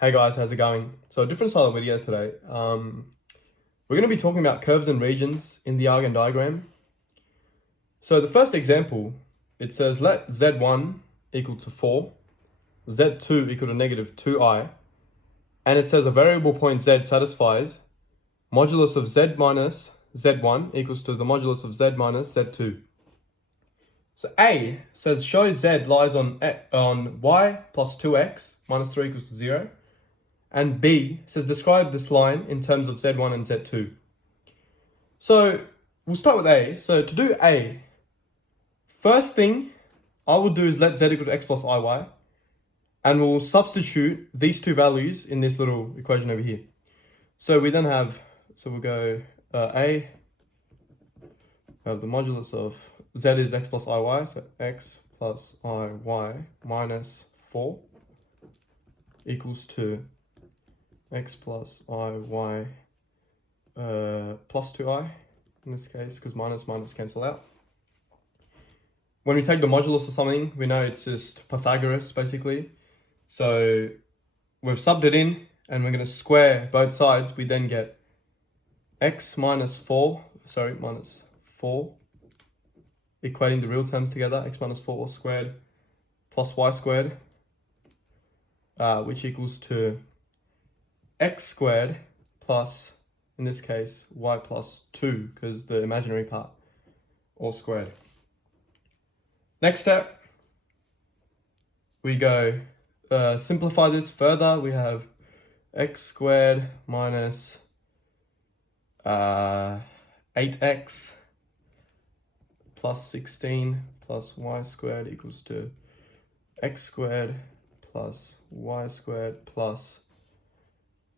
Hey guys, how's it going? So a different style of video today. We're going to be talking about curves and regions in the argand diagram. So the first example, it says let z1 equal to 4, z2 equal to negative 2i, and it says a variable point z satisfies modulus of z minus z1 equals to the modulus of z minus z2. So A says show z lies on y plus 2x minus 3 equals to 0. And B says describe this line in terms of z1 and z2. So we'll start with A. So to do A, first thing I will do is let z equal to x plus iy, and we'll substitute these two values in this little equation over here. So we then have, so we'll go A, have the modulus of z is x plus iy, so x plus iy minus 4 equals to x plus iy plus 2i in this case, because minus cancel out. When we take the modulus of something, we know it's just Pythagoras basically. So we've subbed it in and we're going to square both sides. We then get x minus 4, equating the real terms together, x minus 4 all squared plus y squared, which equals to x squared plus, in this case, y plus 2, because the imaginary part, all squared. Next step, we go simplify this further. We have x squared minus 8x plus 16 plus y squared equals to x squared plus y squared plus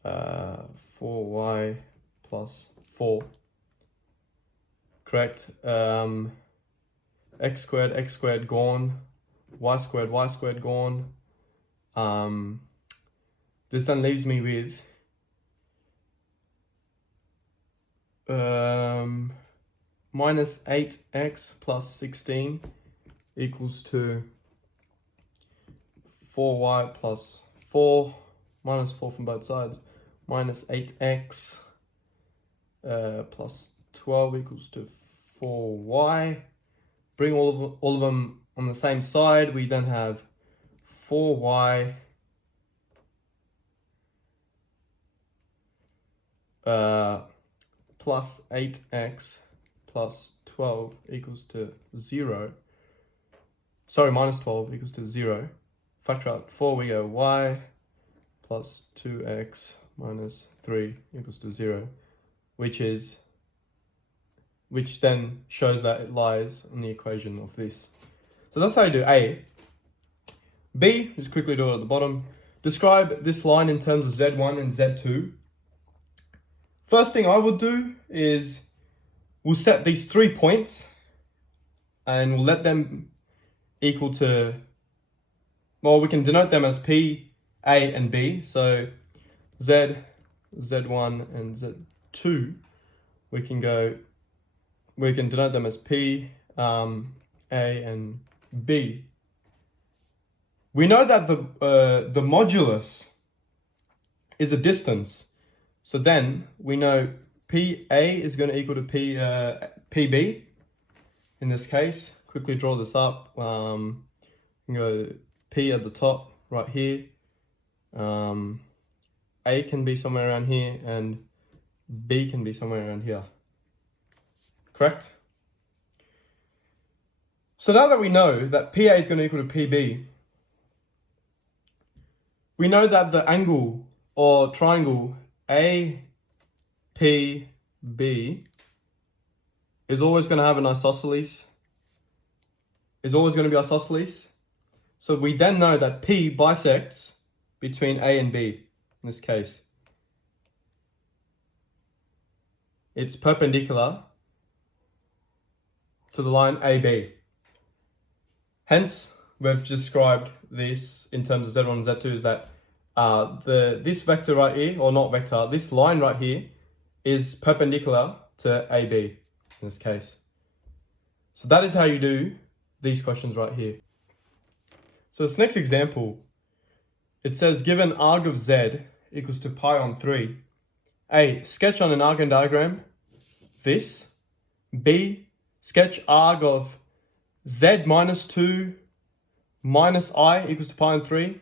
4y plus 4. Correct. X squared gone. Y squared gone. This then leaves me with minus 8x plus 16 equals to 4y plus 4, minus 4 from both sides, minus 8x plus 12 equals to 4y. Bring all of them on the same side. We then have 4y plus 8x plus 12 equals to 0. Sorry, minus 12 equals to 0. Factor out 4, we go y plus 2x minus 3 equals to 0, which then shows that it lies on the equation of this. So that's how you do A. B, just quickly do it at the bottom. Describe this line in terms of z1 and z2. First thing I will do is we'll set these 3 points and we'll let them equal to, well, we can denote them as P, A, and B. So Z, Z1, and Z2, we can denote them as P, A, and B. We know that the modulus is a distance. So then we know PA is going to equal to PB in this case. Quickly draw this up. You can go P at the top right here. A can be somewhere around here and B can be somewhere around here. Correct? So now that we know that PA is going to equal to PB, we know that the angle or triangle APB is always going to have an isosceles. Is always going to be isosceles. So we then know that P bisects between A and B in this case. It's perpendicular to the line AB. Hence, we've described this in terms of Z1 and Z2 is that this vector right here, or not vector, this line right here is perpendicular to AB in this case. So that is how you do these questions right here. So this next example, It says given arg of z equals to pi on 3. A, sketch on an argand diagram this. B, sketch arg of z minus 2 minus I equals to pi on 3.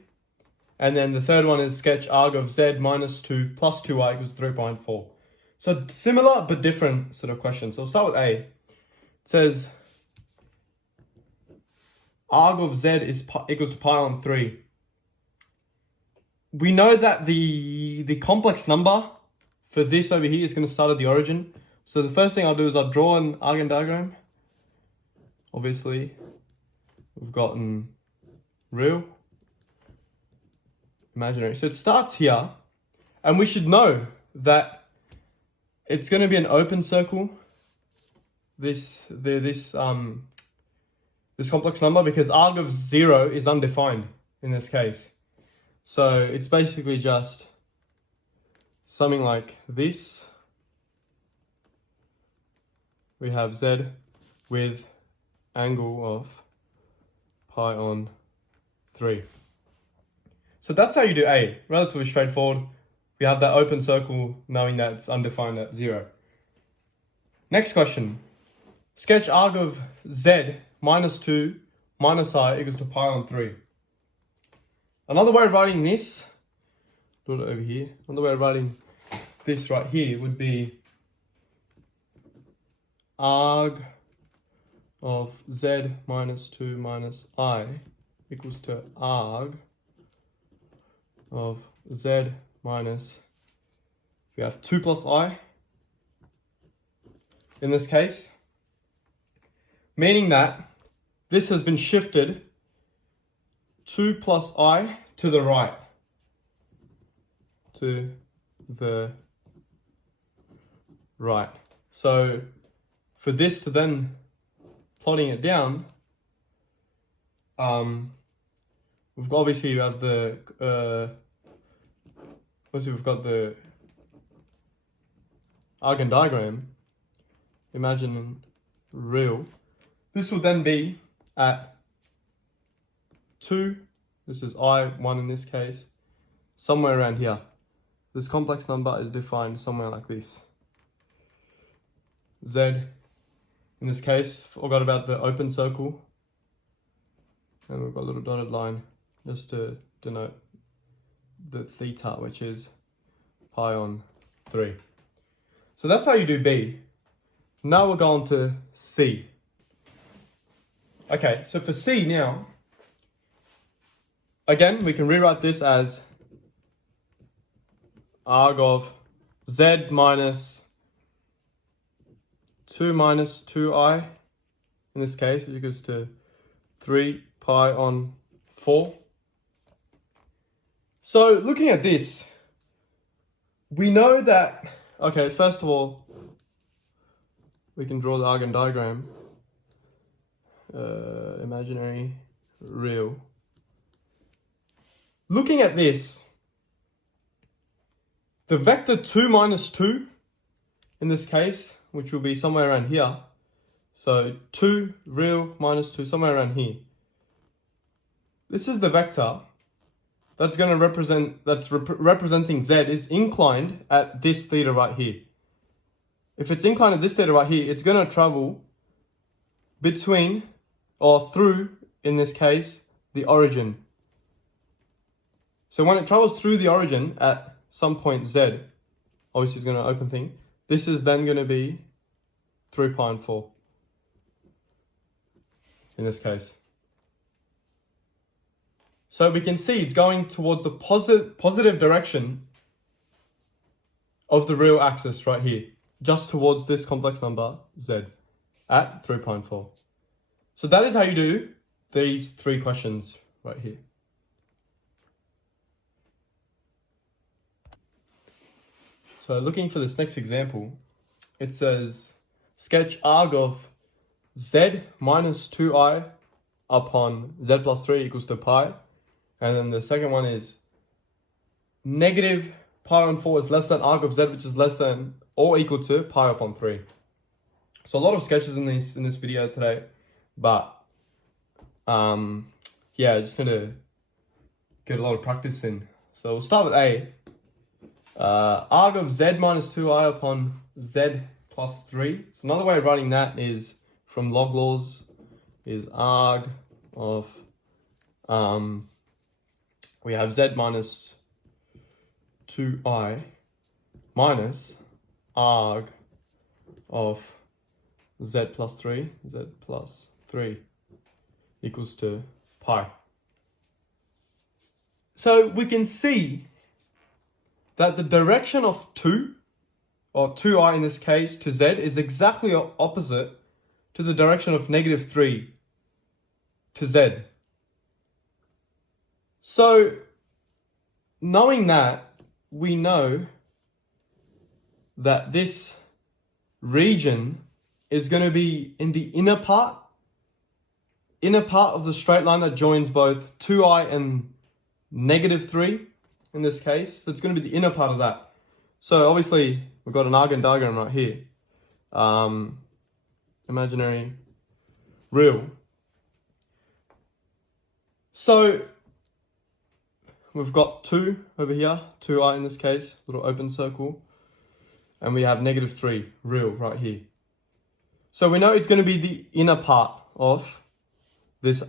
And then the third one is sketch arg of z minus 2 plus 2i equals 3.4. So similar but different sort of question. So we'll start with A. It says arg of z is equals to pi on 3. We know that the complex number for this over here is going to start at the origin. So the first thing I'll do is I'll draw an argand diagram. Obviously, we've gotten real, imaginary. So it starts here, and we should know that it's going to be an open circle, this complex number, because arg of 0 is undefined in this case. So it's basically just something like this. We have z with angle of pi on 3. So that's how you do A. Relatively straightforward. We have that open circle knowing that it's undefined at 0. Next question. Sketch arg of z minus 2 minus I equals to pi on 3. Another way of writing this, do it over here. Another way of writing this right here would be arg of z minus 2 minus I equals to arg of z minus, we have 2 plus I in this case, meaning that this has been shifted 2 plus I to the right, So for this to then plotting it down, we've got, obviously you have the we've got the argand diagram. Imagine real. This will then be at 2. This is I1 in this case. Somewhere around here. This complex number is defined somewhere like this. Z, in this case, forgot about the open circle. And we've got a little dotted line just to denote the theta, which is pi on 3. So that's how you do B. Now we're going to C. Okay, so for C now, again, we can rewrite this as arg of z minus 2 minus 2i, in this case, which equals to 3 pi on 4. So looking at this, we know that, okay, first of all, we can draw the argand diagram, imaginary, real. Looking at this, the vector 2 minus 2, in this case, which will be somewhere around here, so 2 real minus 2, somewhere around here. This is the vector that's going to represent, representing z is inclined at this theta right here. If it's inclined at this theta right here, it's going to travel between, or through, in this case, the origin. So when it travels through the origin at some point z, obviously it's going to open thing, this is then going to be 3 pi and 4, in this case. So we can see it's going towards the positive direction of the real axis right here, just towards this complex number z at 3 pi and 4. So that is how you do these 3 questions right here. So looking for this next example, it says sketch arg of z minus 2i upon z plus 3 equals to pi. And then the second one is negative pi on 4 is less than arg of z, which is less than or equal to pi upon 3. So a lot of sketches in this video today, but yeah, just going to get a lot of practice in. So we'll start with A. Arg of z minus 2i upon z plus 3. So another way of writing that is from log laws is arg of, we have z minus 2i minus arg of z plus 3 equals to pi. So we can see that the direction of 2, or 2i in this case, to z is exactly opposite to the direction of negative 3 to z. So, knowing that, we know that this region is going to be in the inner part of the straight line that joins both 2i and negative 3 in this case. So it's going to be the inner part of that. So obviously we've got an argand diagram right here. Imaginary, real. So we've got 2 over here, 2i in this case, little open circle. And we have negative 3, real, right here. So we know it's going to be the inner part of this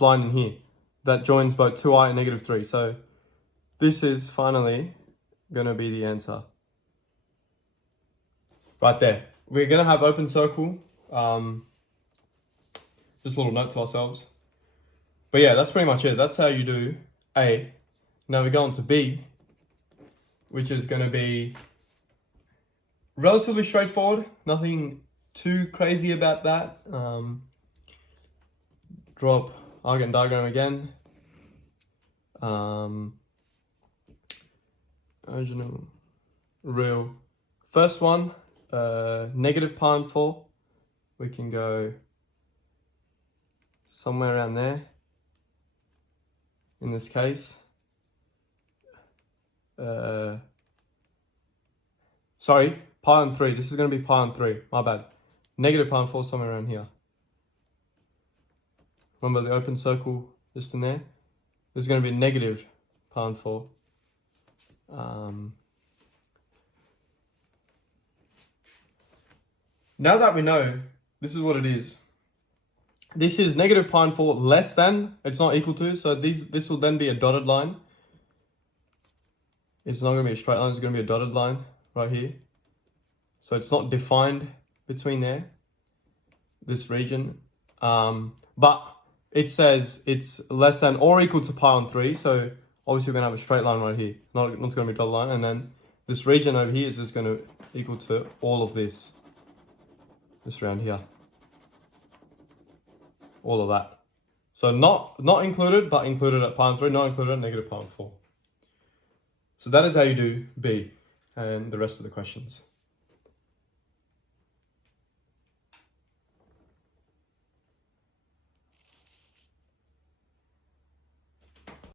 line in here that joins both 2i and negative 3. So this is finally going to be the answer. Right there. We're going to have open circle. Just a little note to ourselves. But yeah, that's pretty much it. That's how you do A. Now we go on to B, which is going to be relatively straightforward. Nothing too crazy about that. Drop argand diagram again. Original, real. First one, negative pi and 4. We can go somewhere around there. In this case, sorry, pi and 3. This is going to be pi and 3. My bad. Negative pi and 4 somewhere around here. Remember the open circle just in there? This is going to be negative pi and 4. Now that we know, this is what it is. This is negative pi and 4 less than, it's not equal to, so this will then be a dotted line. It's not going to be a straight line, it's going to be a dotted line right here. So it's not defined between there, this region. But it says it's less than or equal to pi on 3, so obviously we're going to have a straight line right here. Not going to be a dotted line, and then this region over here is just going to equal to all of this. Just around here. All of that. So not included, but included at pi and 3, not included at negative pi and 4. So that is how you do B and the rest of the questions.